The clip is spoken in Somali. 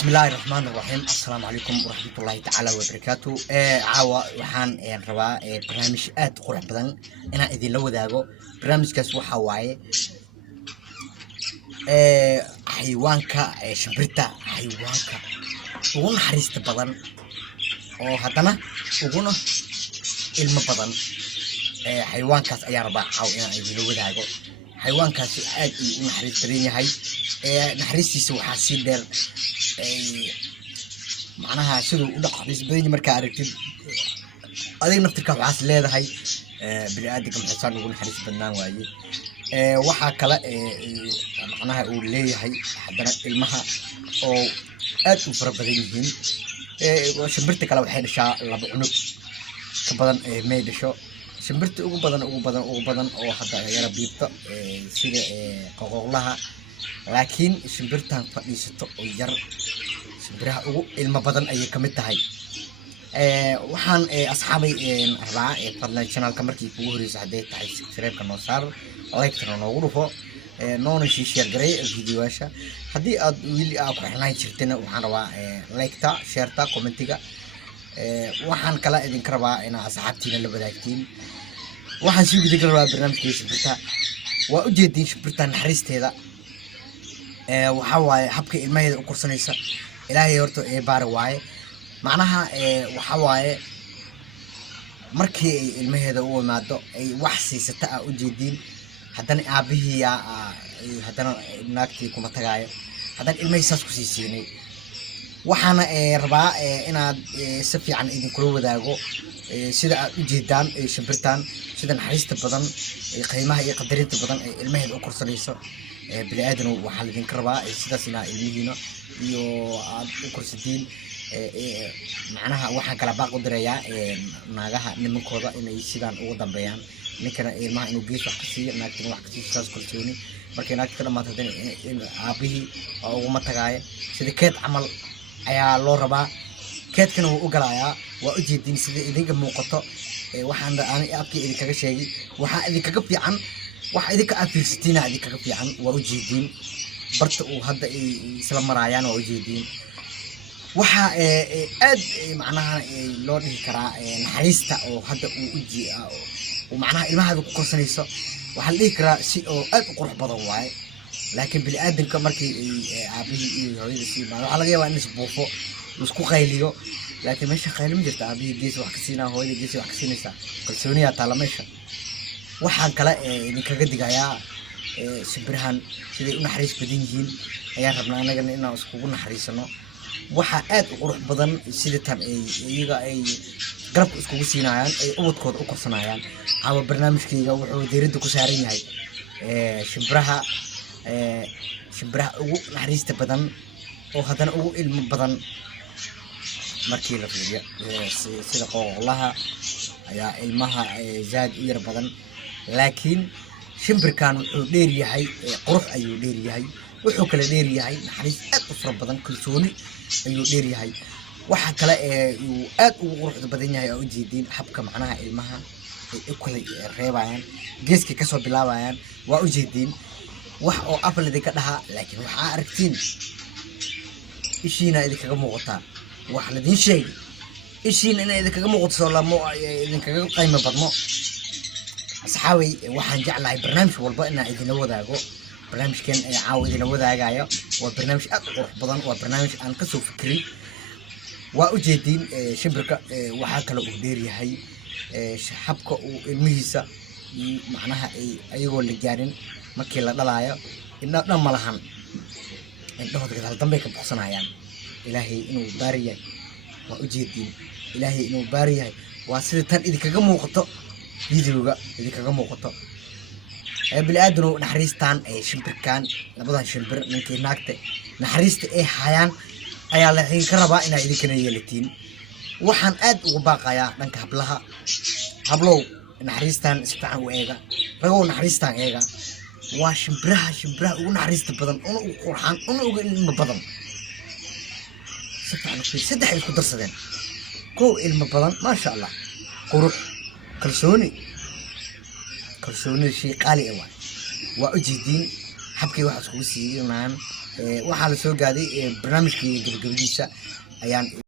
بسم الله الرحمن الرحيم. السلام عليكم ورحمة الله تعالى وبركاته. عاوة وحان ربا برنامج قرح بدن أنا إذن لو ذاقو برنامج كاس وحواي حيوانك شبرتا حيوانك وقونا حريست بدن oo hadana uguna ilmo badan xayawaankaas ayaa rabaa caaw inaan idin wadaago. xayawaankaas aad u naxariis badan yahay naxariistiisa waxaa si dheer macnaha sidoo u dhaqaaqis badan marka aragtid adiga naftirka waxaas leedahay bini aadamka maxsan ugu naxariis badnaan waaye. waxaa kale macnaha uu leeyahay hadana ilmaha oo aad u fara badan yihiin. shimbirta kale waxay dhashaa laba cunug ka badan may dhasho. shimbirta ugu badan oo hadda yara biibta sida qoqoqlaha, laakiin shimbirtan fadhiisato oo yar shimbiraha ugu ilmo badan ayay kamid tahay. waxaan asxaabay rabaa fadlan channelka markii ugu horreysay haday tahay subscribe-ka noo saar, like-na noogu dhufo, noona share garay videoyaasha. haddii aad wili aad ku xirnaan jirteen waxaan rabaa like-ta, share-ta, comment-iga. waxaan kala idin rabaa in asxaabtiina la wadaagtiin. waxaan sii gudbin rabaa barnaamijka shimbirta. waa u jeedin shimbirta naxariisteeda waxa waaye habka ilmaheeda u korsanaysa ilaahay horta baar waaye. macnaha waxa waaye markii ay ilmaheeda u imaado ay wax siisata u jeedin haddana aabihii haddana naagtii kuma tagaayo haddana ilmahiisaas ku siisiinay. waxaana rabaa inaad si fiican idinkula wadaago sida aad u jeedaan shimbirtan sida naxariista badan qiimaha iyo qadarinta badan ee ilmaheeda u korsanayso. bini aadan waxaa idinka rabaa sidaas inaa ilmihiina iyo aad u korsadeen. macnaha waxaan kala baaq u dirayaa naagaha nimankooda inay sidaan ugu dambeeyaan. ninkana ilmaha inuu gees wax ka siiyo, naagtina wax ka siiyo, saas kalsooni. markay naagta ka dhamaato aabihii oo uguma tagaayo sida keed camal ayaa loo rabaa. keedkana wuu u galayaa. waa u jeedin sida idinka muuqato. waxaan abkii idinkaga sheegay waxaa idinkaga fiican waxa idinka aad fiirsatiina idinkaga fiican. waa u jeedin barta uu hadda isla maraayaan. waa u jeedin waxa aad macnaha loo dhihi karaa naxariista oo hadda uu macnaha ilmahaada ku korsanayso waxaa la dhihi karaa si oo aad u qurux badan waaye. laakiin bini aadamka markii aabihii iyo hooyada sii imaado waxaa laga yaabaa in isbuufo isku qayliyo, laakiin meesha qayli ma jirta. aabihii gees wax ka siinaa, hooyada gees wax ka siinaysaa, kalsooniyaa taala meesha. waxaan kale idinkaga digayaa shimbirahan siday u naxariis badan yihiin ayaan rabnaa anagana inaan iskugu naxariisano. waxaa aad u qurux badan sida tan iyaga ay garabka iskugu siinayaan ay ubadkooda u korsanayaan. caawa barnaamijkayga wuxuu diiradda ku saaran yahay shimbiraha ugu naxariista badan oo haddana ugu ilmo badan markii la fiiriyo. sida qoqoqlaha ayaa ilmaha zaad u yar badan, laakiin shimbirkan wuxuu dheer yahay qurux ayuu dheer yahay. wuxuu kale dheer yahay naxariis aad u fara badan, kalsooni ayuu dheer yahay. waxa kale uu aad ugu quruxda badan yahay oo jeedin habka macnaha ilmaha ay u kala reebayaan, geeska ka soo bilaabayaan. waa u jeedin wax oo aflada ka dhaha, laakiin waxa aragtiin ishiina idinkaga muuqataa. wax la idin sheegay ishiina inay idinkaga muuqato soo lamo idinkaga qiimo badno. asxaabay waxaan jeclahay barnaamij walba inaan idin wadaago. barnaamijkan caawa idin wadaagayo waa barnaamij aad u qurux badan. waa barnaamij aan ka soo fikirin. waa u jeedin shimbirka waxa kale uu dheer yahay habka uu ilmihiisa macnaha ayagoo la gaarin markii la dhalaayo indho dhan ma lahan, indhahooda gadaal dambe ka baxsanayaan. ilaahay inuu baari yahay waa u jeedin. ilaahay inuu baari yahay waa sida tan idinkaga muuqato videoga idinkaga muuqato. bini aadan naxariistan shimbirkan labadan shimbir ninkii naagta naxariista ay hayaan ayaa la idinka rabaa inaa idinkana yeelatiin. waxaan aad ugu baaqayaa dhanka hablaha. hablow naxariistan si fiican u eega, ragow naxariistan eega. waa shimbiraha ugu naxariista badan una ugu qurxan una ugu ilmo badan. si fiican u fiir, saddex isku darsadeen. kow ilmo badan maasha allah, qurux, kalsooni shay qaali ah. waa u jeedin habkii wax iskugu siinaan waxaa la soo gaaday barnaamijkii gabagabadiisa ayaan